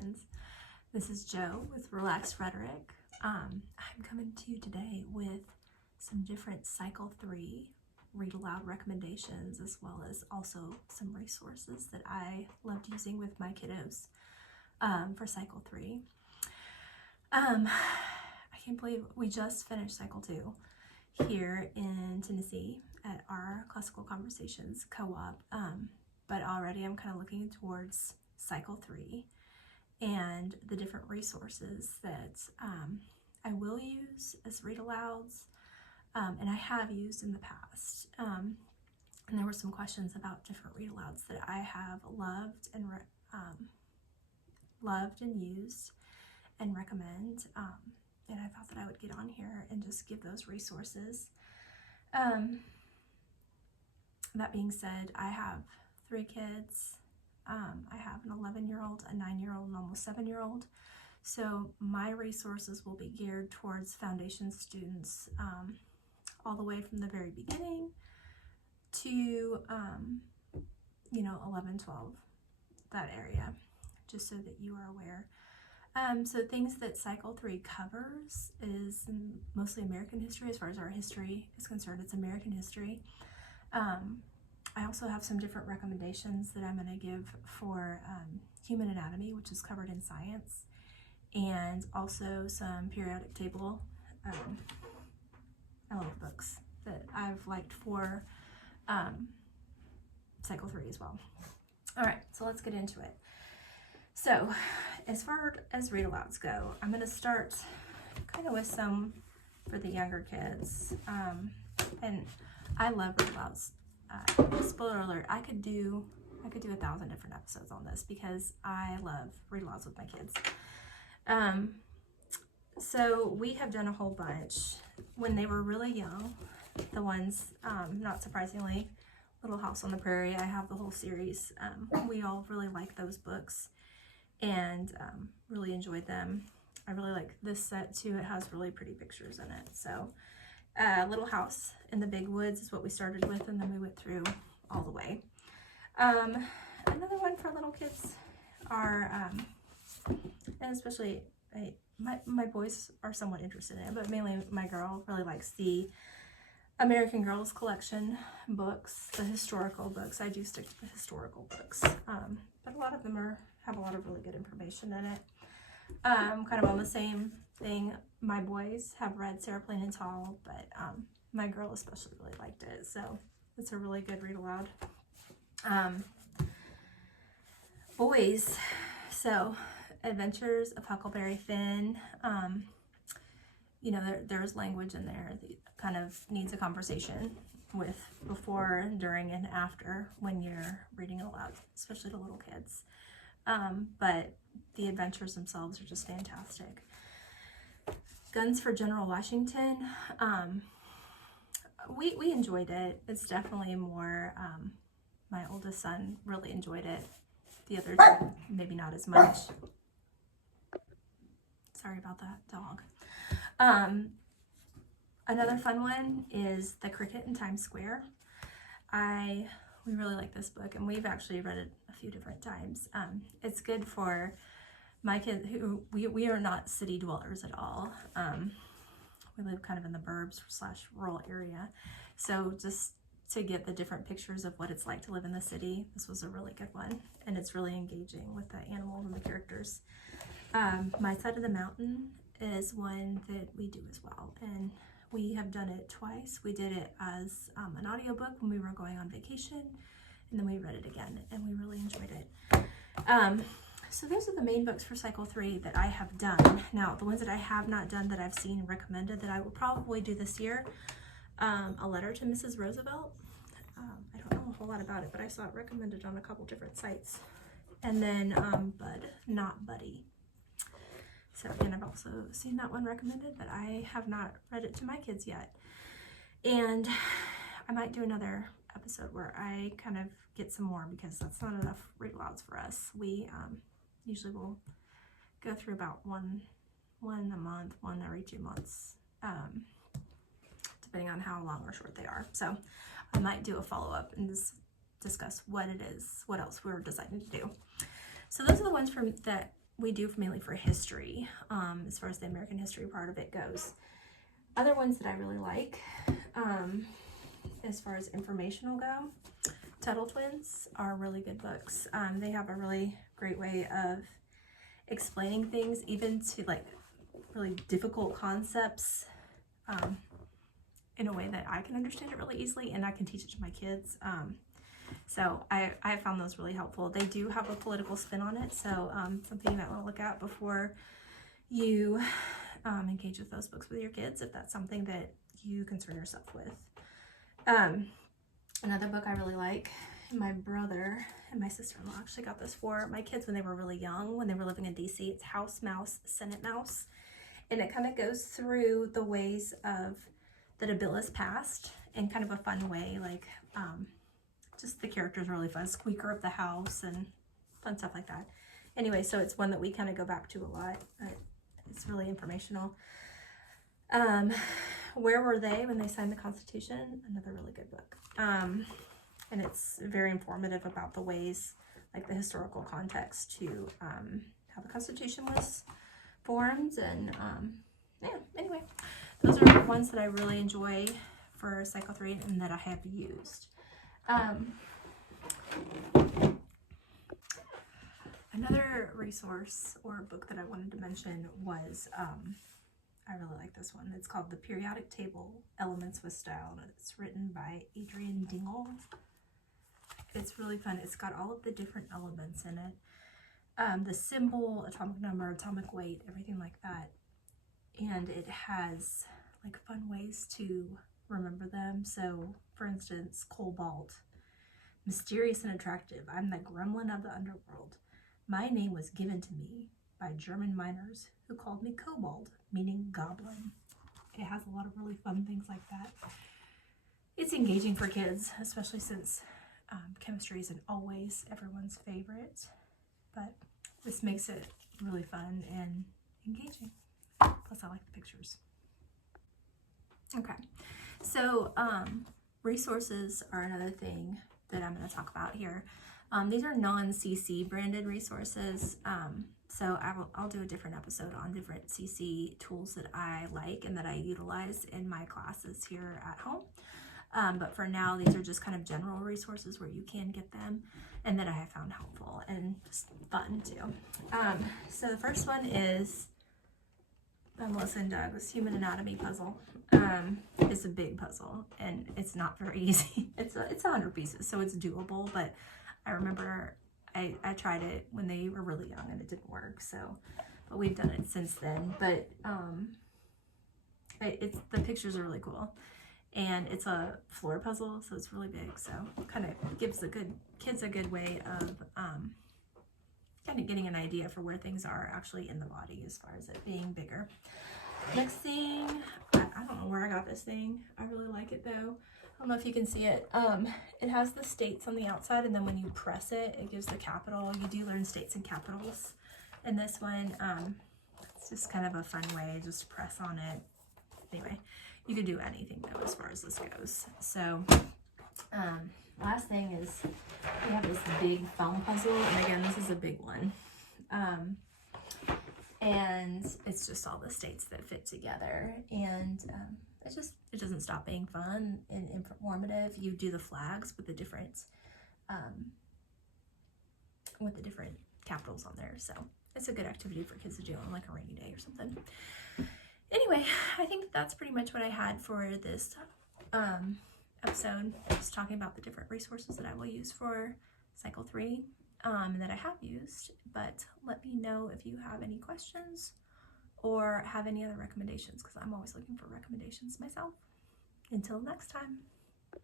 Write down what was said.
friends. This is Jo with Relaxed Rhetoric. I'm coming to you today with some different Cycle 3 read aloud recommendations, as well as also some resources that I loved using with my kiddos for Cycle 3. I can't believe we just finished Cycle 2 here in Tennessee at our Classical Conversations co-op, but already I'm kind of looking towards Cycle 3 and the different resources that I will use as read-alouds, and I have used in the past. And there were some questions about different read-alouds that I have loved and used and recommend, and I thought that I would get on here and just give those resources. That being said, I have 3 kids. I have an 11-year-old, a 9-year-old, and almost 7-year-old. So my resources will be geared towards foundation students, all the way from the very beginning to, 11, 12, that area, just so that you are aware. So things that Cycle 3 covers is mostly American history. As far as our history is concerned, it's American history. I also have some different recommendations that I'm going to give for human anatomy, which is covered in science, and also some periodic table books that I've liked for Cycle 3 as well. All right, so let's get into it. So as far as read-alouds go, I'm going to start kind of with some for the younger kids, and I love read-alouds. Spoiler alert, I could do 1,000 different episodes on this because I love read-alouds with my kids. So we have done a whole bunch when they were really young. The ones, not surprisingly, Little House on the Prairie, I have the whole series. We all really like those books and really enjoyed them. I really like this set too. It has really pretty pictures in it. So Little House in the Big Woods is what we started with, and then we went through all the way. Another one for little kids are, and especially my boys are somewhat interested in it, but mainly my girl really likes the American Girls collection books, the historical books. I do stick to the historical books, but a lot of them have a lot of really good information in it. Kind of on the same thing, my boys have read Sarah Plain and Tall, but my girl especially really liked it, so it's a really good read aloud. Boys, so Adventures of Huckleberry Finn. There's language in there that kind of needs a conversation with before, during, and after when you're reading aloud, especially to little kids. But the adventures themselves are just fantastic. Guns for General Washington. We enjoyed it. It's definitely more, my oldest son really enjoyed it. The others maybe not as much. Sorry about that, dog. Another fun one is The Cricket in Times Square. We really like this book, and we've actually read it a few different times. It's good for my kids who, we are not city dwellers at all. We live kind of in the burbs / rural area. So just to get the different pictures of what it's like to live in the city, this was a really good one, and it's really engaging with the animals and the characters. My Side of the Mountain is one that we do as well, and we have done it twice. We did it as an audiobook when we were going on vacation, and then we read it again, and we really enjoyed it. So those are the main books for Cycle 3 that I have done. Now, the ones that I have not done that I've seen recommended that I will probably do this year, A Letter to Mrs. Roosevelt. I don't know a whole lot about it, but I saw it recommended on a couple different sites. And then Bud, Not Buddy. So again, I've also seen that one recommended, but I have not read it to my kids yet. And I might do another episode where I kind of get some more, because that's not enough read alouds for us. We usually will go through about one a month, one every 2 months, depending on how long or short they are. So I might do a follow-up and discuss what it is, what else we're deciding to do. So those are the ones that we do mainly for history, as far as the American history part of it goes. Other ones that I really like, as far as informational go, Tuttle Twins are really good books. They have a really great way of explaining things, even to like really difficult concepts, in a way that I can understand it really easily, and I can teach it to my kids. So I found those really helpful. They do have a political spin on it, so something you might want to look at before you engage with those books with your kids, if that's something that you concern yourself with. Another book I really like, my brother and my sister-in-law actually got this for my kids when they were really young, when they were living in DC. It's House Mouse, Senate Mouse. And it kind of goes through the ways of that a bill is passed in kind of a fun way. Like, just the characters are really fun. Squeaker of the House and fun stuff like that. Anyway, so it's one that we kind of go back to a lot. It's really informational. Where Were They When They Signed the Constitution? Another really good book. And it's very informative about the ways, like the historical context to how the Constitution was formed. And yeah, anyway, those are ones that I really enjoy for Cycle 3 and that I have used. Another resource or book that I wanted to mention was, I really like this one. It's called The Periodic Table, Elements with Style. It's written by Adrian Dingle. It's really fun. It's got all of the different elements in it. The symbol, atomic number, atomic weight, everything like that. And it has like fun ways to remember them. So, for instance, cobalt. Mysterious and attractive. I'm the gremlin of the underworld. My name was given to me by German miners who called me Kobold, meaning goblin. It has a lot of really fun things like that. It's engaging for kids, especially since chemistry isn't always everyone's favorite, but this makes it really fun and engaging. Plus I like the pictures. Okay, so resources are another thing that I'm going to talk about here. These are non-CC branded resources. So I'll do a different episode on different CC tools that I like and that I utilize in my classes here at home. But for now, these are just kind of general resources where you can get them and that I have found helpful and just fun too. So the first one is by Melissa and Doug's Human Anatomy Puzzle. It's a big puzzle and it's not very easy. It's 100 pieces, so it's doable, but I remember I tried it when they were really young and it didn't work, so, but we've done it since then. But the pictures are really cool, and it's a floor puzzle, so it's really big, so it kind of gives the kids a good way of kind of getting an idea for where things are actually in the body as far as it being bigger. Next thing, I don't know where I got this thing. I really like it though. I don't know if you can see it. It has the states on the outside, and then when you press it, it gives the capital. You do learn states and capitals in this one. It's just kind of a fun way, just press on it. Anyway, you could do anything though as far as this goes. So, last thing is we have this big foam puzzle, and again, this is a big one. And it's just all the states that fit together, and it doesn't stop being fun and informative. You do the flags with the different capitals on there, so it's a good activity for kids to do on like a rainy day or something. Anyway, I think that's pretty much what I had for this episode, just talking about the different resources that I will use for Cycle 3 and that I have used. But let me know if you have any questions or have any other recommendations, because I'm always looking for recommendations myself. Until next time.